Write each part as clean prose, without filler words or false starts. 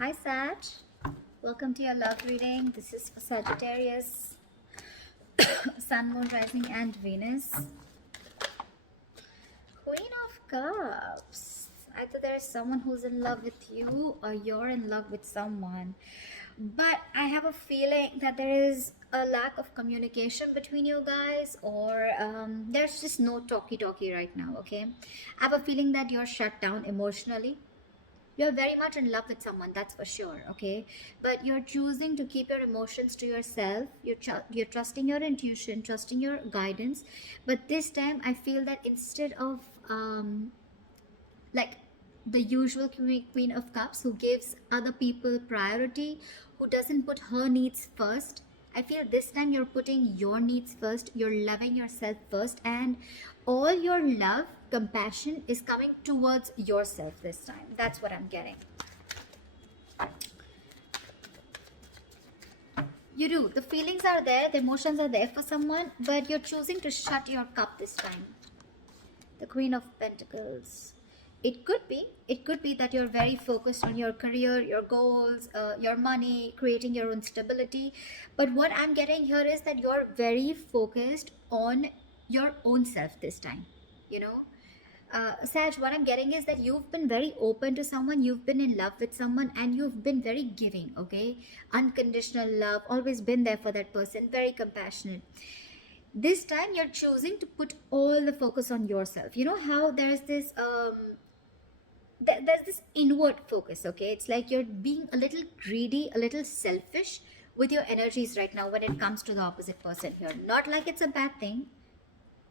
Hi Sag, welcome to your love reading. This is for Sagittarius, Sun, Moon, Rising, and Venus. Queen of Cups. Either there's someone who's in love with you or you're in love with someone. But I have a feeling that there is a lack of communication between you guys, or there's just no talky right now, okay? I have a feeling that you're shut down emotionally. You're very much in love with someone, that's for sure, okay? But you're choosing to keep your emotions to yourself. You're trusting your intuition, trusting your guidance. But this time I feel that instead of like the usual queen of cups who gives other people priority, who doesn't put her needs first, I feel this time you're putting your needs first, you're loving yourself first, and all your love, compassion is coming towards yourself this time. That's what I'm getting. You do, the feelings are there, the emotions are there for someone, but you're choosing to shut your cup this time. The Queen of Pentacles. It could be that you're very focused on your career, your goals, your money, creating your own stability. But what I'm getting here is that you're very focused on your own self this time. You know, Saj, what I'm getting is that you've been very open to someone, you've been in love with someone, and you've been very giving, okay? Unconditional love, always been there for that person, very compassionate. This time you're choosing to put all the focus on yourself. You know how there's this there's this inward focus, okay? It's like you're being a little greedy, a little selfish with your energies right now when it comes to the opposite person here. Not like it's a bad thing.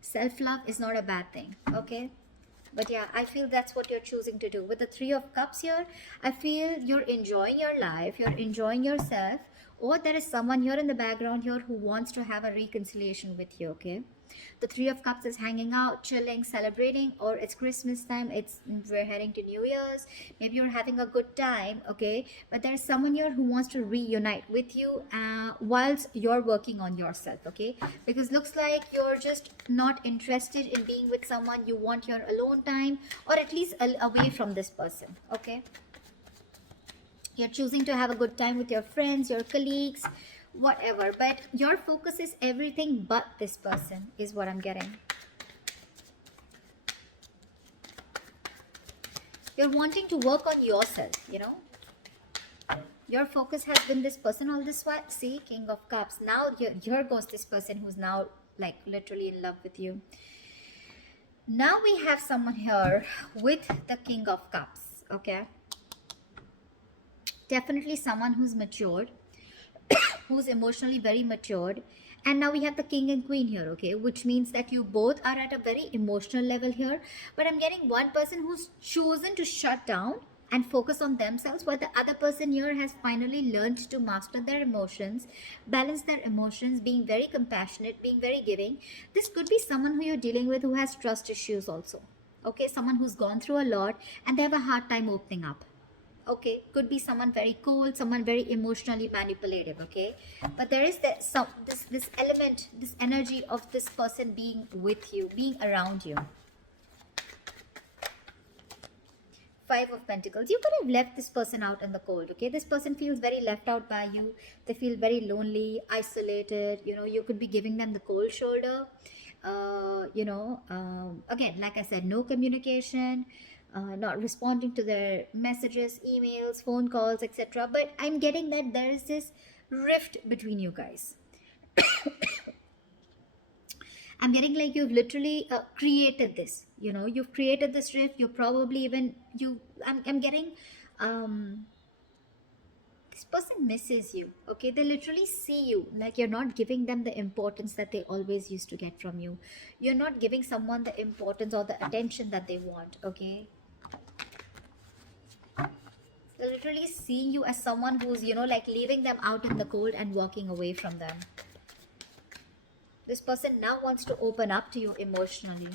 Self-love is not a bad thing, okay? But yeah, I feel that's what you're choosing to do with the Three of Cups here. I feel you're enjoying your life, you're enjoying yourself, or there is someone here in the background here who wants to have a reconciliation with you, okay? The Three of Cups is hanging out, chilling, celebrating, or it's Christmas time, we're heading to New Year's, maybe you're having a good time, okay? But there's someone here who wants to reunite with you whilst you're working on yourself, okay? Because looks like you're just not interested in being with someone. You want your alone time, or at least away from this person, okay? You're choosing to have a good time with your friends, your colleagues, whatever, but your focus is everything but this person, is what I'm getting. You're wanting to work on yourself, you know. Your focus has been this person all this while. See, King of Cups. Now here goes this person who's now like literally in love with you. Now we have someone here with the King of Cups, okay? Definitely someone who's matured, who's emotionally very matured. And now we have the King and Queen here, okay? Which means that you both are at a very emotional level here. But I'm getting one person who's chosen to shut down and focus on themselves, while the other person here has finally learned to master their emotions, balance their emotions, being very compassionate, being very giving. This could be someone who you're dealing with who has trust issues also, okay? Someone who's gone through a lot and they have a hard time opening up, okay? Could be someone very cold, someone very emotionally manipulative, okay? But there is this element, this energy of this person being with you, being around you. Five of Pentacles. You could have left this person out in the cold, okay? This person feels very left out by you. They feel very lonely, isolated. You know, you could be giving them the cold shoulder. Again, like I said, no communication, not responding to their messages, emails, phone calls, etc. But I'm getting that there is this rift between you guys. I'm getting like you've literally created this, you know, you've created this rift. You probably even I'm getting this person misses you, okay? They literally see you like you're not giving them the importance that they always used to get from you. You're not giving someone the importance or the attention that they want, okay? They literally see you as someone who's, you know, like leaving them out in the cold and walking away from them. This person now wants to open up to you emotionally.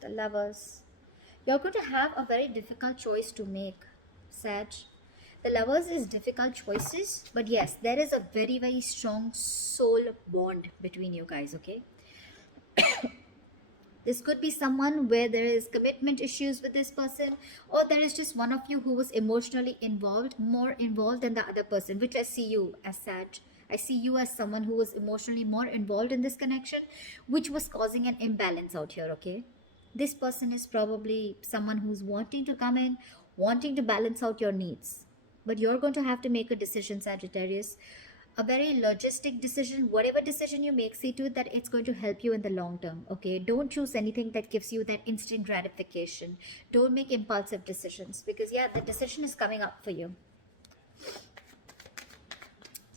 The Lovers. You're going to have a very difficult choice to make, Sag. The Lovers is difficult choices, but yes, there is a very, very strong soul bond between you guys, okay? This could be someone where there is commitment issues with this person, or there is just one of you who was emotionally involved, more involved than the other person, which I see you as such. I see you as someone who was emotionally more involved in this connection, which was causing an imbalance out here, okay? This person is probably someone who's wanting to come in, wanting to balance out your needs. But you're going to have to make a decision, Sagittarius, a very logistic decision. Whatever decision you make, see to it that it's going to help you in the long term, okay? Don't choose anything that gives you that instant gratification. Don't make impulsive decisions, because yeah, the decision is coming up for you.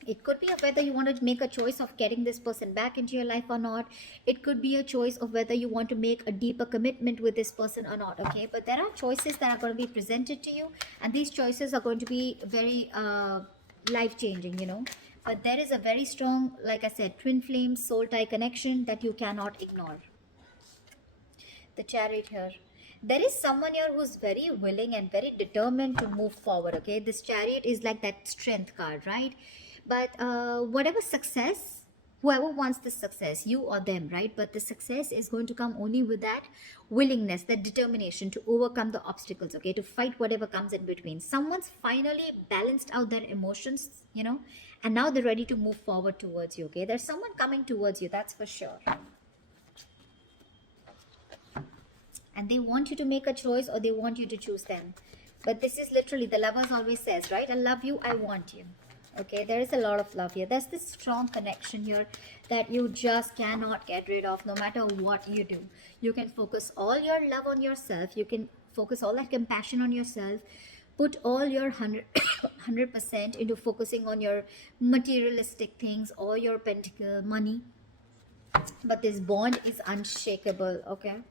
It could be of whether you want to make a choice of getting this person back into your life or not. It could be a choice of whether you want to make a deeper commitment with this person or not, okay? But there are choices that are going to be presented to you, and these choices are going to be very life-changing, you know. But there is a very strong, like I said, twin flame soul tie connection that you cannot ignore. The Chariot here. There is someone here who's very willing and very determined to move forward, okay? This Chariot is like that strength card, right? But whatever success, whoever wants the success, you or them, right? But the success is going to come only with that willingness, that determination to overcome the obstacles, okay? To fight whatever comes in between. Someone's finally balanced out their emotions, you know, and now they're ready to move forward towards you, okay? There's someone coming towards you, that's for sure. And they want you to make a choice, or they want you to choose them. But this is literally, the Lovers always says, right? I love you, I want you. Okay, there is a lot of love here. There's this strong connection here that you just cannot get rid of no matter what you do. You can focus all your love on yourself. You can focus all that compassion on yourself. Put all your 100% into focusing on your materialistic things or your pentacle money. But this bond is unshakable, okay?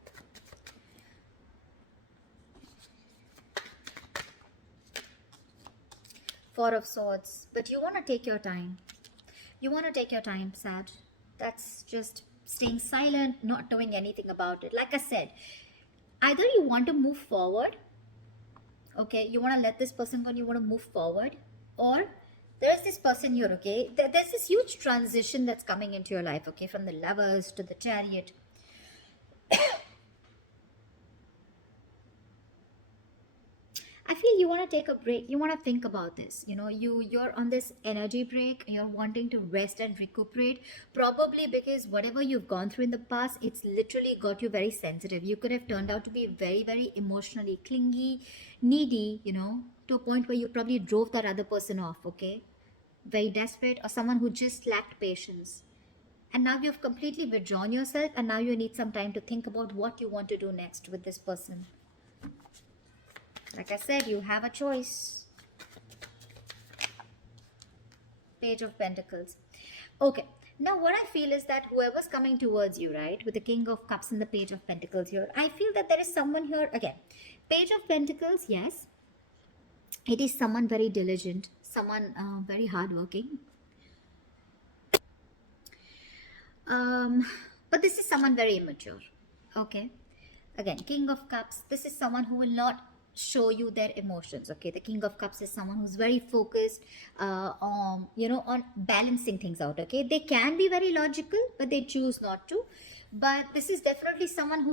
Four of Swords. But you want to take your time. You want to take your time, Sag. That's just staying silent, not doing anything about it. Like I said, either you want to move forward, okay? You want to let this person go and you want to move forward, or there's this person here, okay? There's this huge transition that's coming into your life, okay? From the Lovers to the Chariot. I feel you want to take a break. You want to think about this. You know, you're on this energy break. You're wanting to rest and recuperate. Probably because whatever you've gone through in the past, it's literally got you very sensitive. You could have turned out to be very, very emotionally clingy, needy, you know, to a point where you probably drove that other person off, okay? Very desperate, or someone who just lacked patience. And now you've completely withdrawn yourself, and now you need some time to think about what you want to do next with this person. Like I said, you have a choice. Page of Pentacles. Okay. Now what I feel is that whoever's coming towards you, right, with the King of Cups and the Page of Pentacles here, I feel that there is someone here, again, Page of Pentacles, yes. It is someone very diligent, someone very hardworking. But this is someone very immature, okay. Again, King of Cups, this is someone who will not show you their emotions, okay. The King of Cups is someone who's very focused on, you know, on balancing things out, okay. They can be very logical, but they choose not to. But this is definitely someone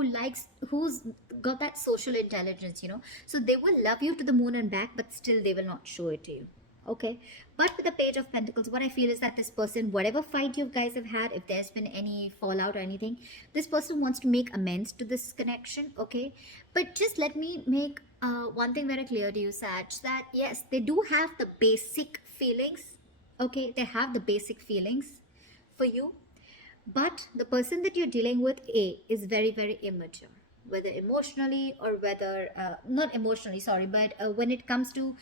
who's got that social intelligence, you know. So they will love you to the moon and back, but still they will not show it to you, okay. But with the Page of Pentacles, what I feel is that this person, whatever fight you guys have had, if there's been any fallout or anything, this person wants to make amends to this connection, okay. But just let me make one thing very clear to you, Sag, that yes, they do have the basic feelings, okay. They have the basic feelings for you, but the person that you're dealing with, is very, very immature, whether emotionally or whether not emotionally, sorry, but when it comes to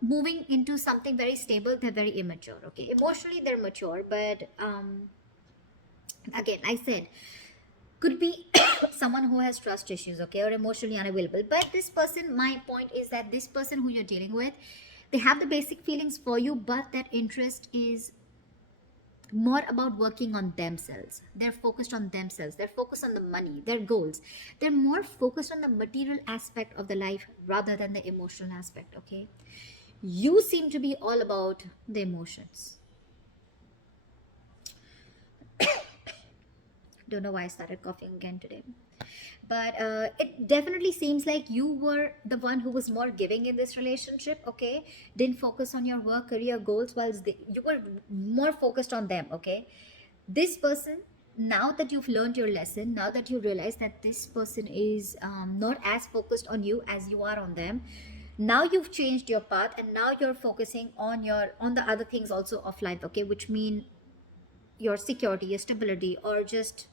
moving into something very stable, they're very immature, okay. Emotionally they're mature, but again, I said, could be someone who has trust issues, okay, or emotionally unavailable. But this person, my point is that this person who you're dealing with, they have the basic feelings for you, but that interest is more about working on themselves. They're focused on themselves. They're focused on the money, their goals. They're more focused on the material aspect of the life rather than the emotional aspect, okay. You seem to be all about the emotions. Don't know why I started coughing again today. But it definitely seems like you were the one who was more giving in this relationship, okay? Didn't focus on your work career goals, while you were more focused on them, okay? This person, now that you've learned your lesson, now that you realize that this person is not as focused on you as you are on them, now you've changed your path, and now you're focusing on the other things also of life, okay? Which mean your security, your stability, or just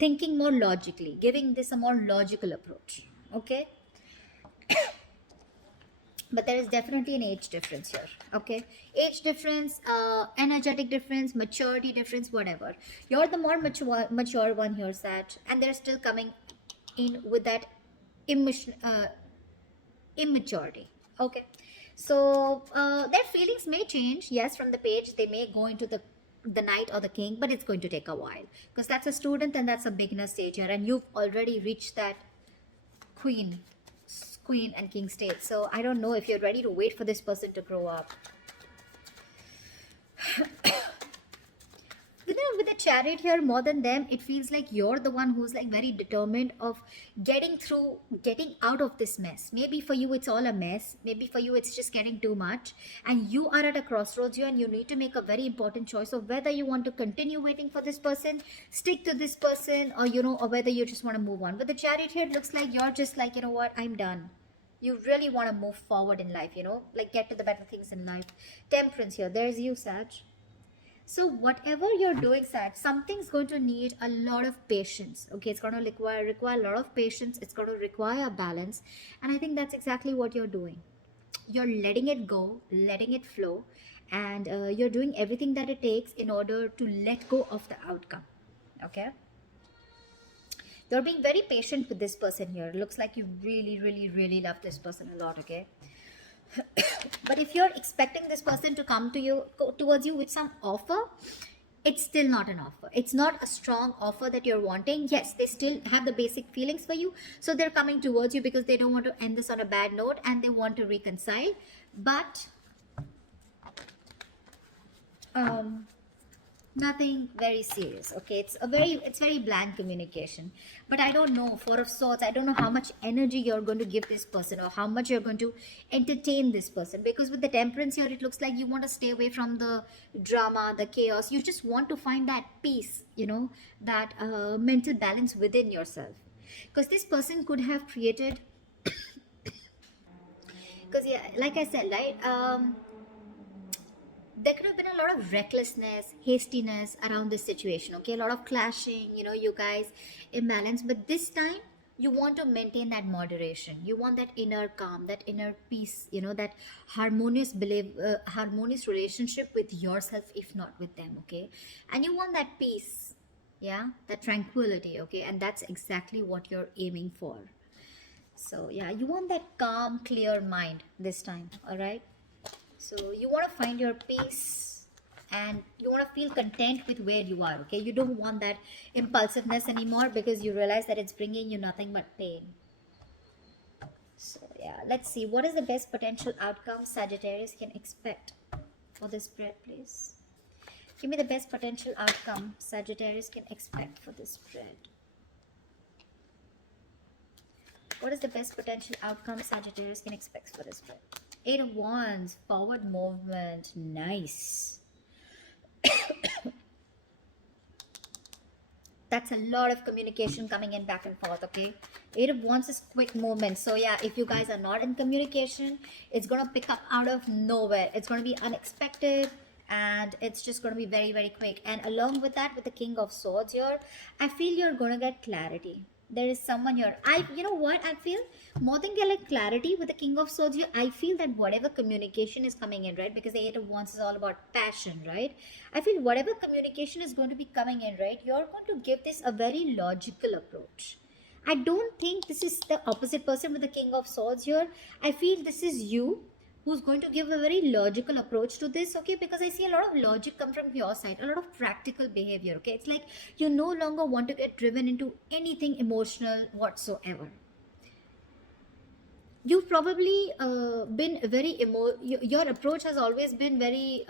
thinking more logically, giving this a more logical approach, okay? But there is definitely an age difference here, okay? Age difference, energetic difference, maturity difference, whatever. You're the more mature one here, Sat, and they're still coming in with that immaturity, okay? So their feelings may change, yes, from the page they may go into the knight or the king, but it's going to take a while, because that's a student and that's a beginner stage here, and you've already reached that queen queen and king state. So I don't know if you're ready to wait for this person to grow up. With the chariot here, more than them, it feels like you're the one who's like very determined of getting out of this mess. Maybe for you it's all a mess, maybe for you it's just getting too much, and you are at a crossroads here, and you need to make a very important choice of whether you want to continue waiting for this person, stick to this person, or or whether you just want to move on. With the chariot here, it looks like you're just like, you know what, I'm done. You really want to move forward in life, like get to the better things in life. Temperance here, there's you, Sag. So whatever you're doing, Sag, something's going to need a lot of patience, okay? It's going to require a lot of patience. It's going to require balance, and I think that's exactly what you're doing. You're letting it go, letting it flow, and you're doing everything that it takes in order to let go of the outcome, okay? You're being very patient with this person here. It looks like you really, really, really love this person a lot, okay? But if you're expecting this person to come towards you with some offer, it's still not an offer. It's not a strong offer that you're wanting. Yes, they still have the basic feelings for you, so they're coming towards you because they don't want to end this on a bad note, and they want to reconcile. But nothing very serious, okay? It's very blank communication. But I don't know, Four of Swords, I don't know how much energy you're going to give this person, or how much you're going to entertain this person, because with the Temperance here, it looks like you want to stay away from the drama, the chaos. You just want to find that peace, that mental balance within yourself, because this person could have created because yeah, like I said, right, there could have been a lot of recklessness, hastiness around this situation, okay? A lot of clashing, you guys imbalance. But this time, you want to maintain that moderation. You want that inner calm, that inner peace, that harmonious relationship with yourself, if not with them, okay? And you want that peace, yeah, that tranquility, okay? And that's exactly what you're aiming for. So yeah, you want that calm, clear mind this time, all right? So you want to find your peace, and you want to feel content with where you are, okay? You don't want that impulsiveness anymore, because you realize that it's bringing you nothing but pain. So yeah, let's see. What is the best potential outcome Sagittarius can expect for this spread, please? Give me the best potential outcome Sagittarius can expect for this spread. What is the best potential outcome Sagittarius can expect for this spread? 8 of Wands, forward movement, nice. That's a lot of communication coming in back and forth, okay? 8 of Wands is quick movement. So yeah, if you guys are not in communication, it's going to pick up out of nowhere. It's going to be unexpected, and it's just going to be very, very quick. And along with that, with the King of Swords here, I feel you're going to get clarity. There is someone here. You know what I feel? More than getting clarity with the King of Swords here, I feel that whatever communication is coming in, right? Because the 8 of Wands is all about passion, right? I feel whatever communication is going to be coming in, right? You're going to give this a very logical approach. I don't think this is the opposite person with the King of Swords here. I feel this is you who's going to give a very logical approach to this, okay? Because I see a lot of logic come from your side, a lot of practical behavior, okay? It's like you no longer want to get driven into anything emotional whatsoever. You've probably been very your approach has always been very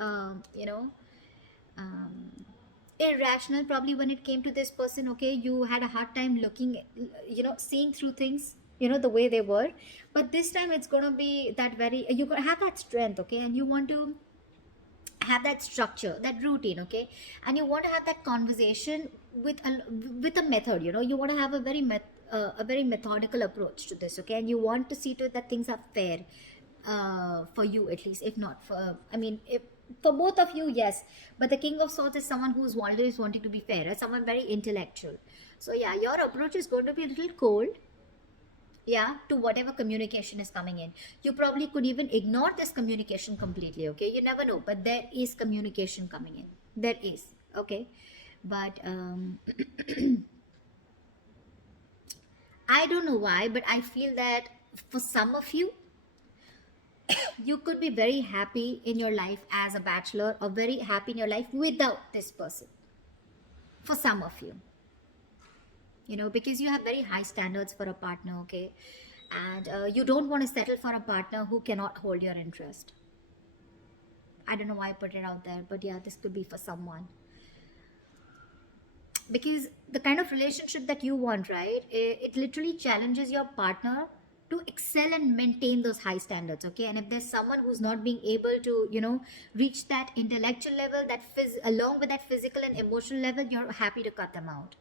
irrational probably when it came to this person. Okay, you had a hard time looking, seeing through things, the way they were. But this time it's going to be that very, you're going to have that strength, okay, and you want to have that structure, that routine, okay, and you want to have that conversation with a method. You want to have a very methodical approach to this, okay, and you want to see to it that things are fair, for you at least, if not for, I mean, if for both of you, yes. But the King of Swords is someone who's always wanting to be fair, right? Someone very intellectual. So yeah, your approach is going to be a little cold, yeah, to whatever communication is coming in. You probably could even ignore this communication completely, okay, you never know, but there is communication coming in, there is, okay. But I don't know why, but I feel that for some of you, you could be very happy in your life as a bachelor, or very happy in your life without this person, for some of you, because you have very high standards for a partner, okay, and you don't want to settle for a partner who cannot hold your interest. I don't know why I put it out there, but yeah, this could be for someone, because the kind of relationship that you want, right, it literally challenges your partner to excel and maintain those high standards, okay. And if there's someone who's not being able to, reach that intellectual level, along with that physical and emotional level, you're happy to cut them out,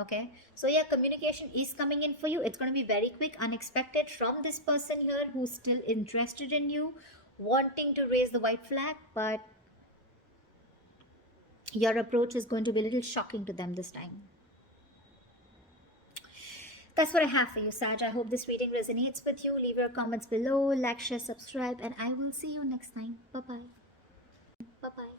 okay. So yeah, communication is coming in for you. It's going to be very quick, unexpected, from this person here who's still interested in you, wanting to raise the white flag, but your approach is going to be a little shocking to them this time. That's what I have for you, Saj. I hope this reading resonates with you. Leave your comments below, like, share, subscribe, and I will see you next time. Bye bye. Bye bye.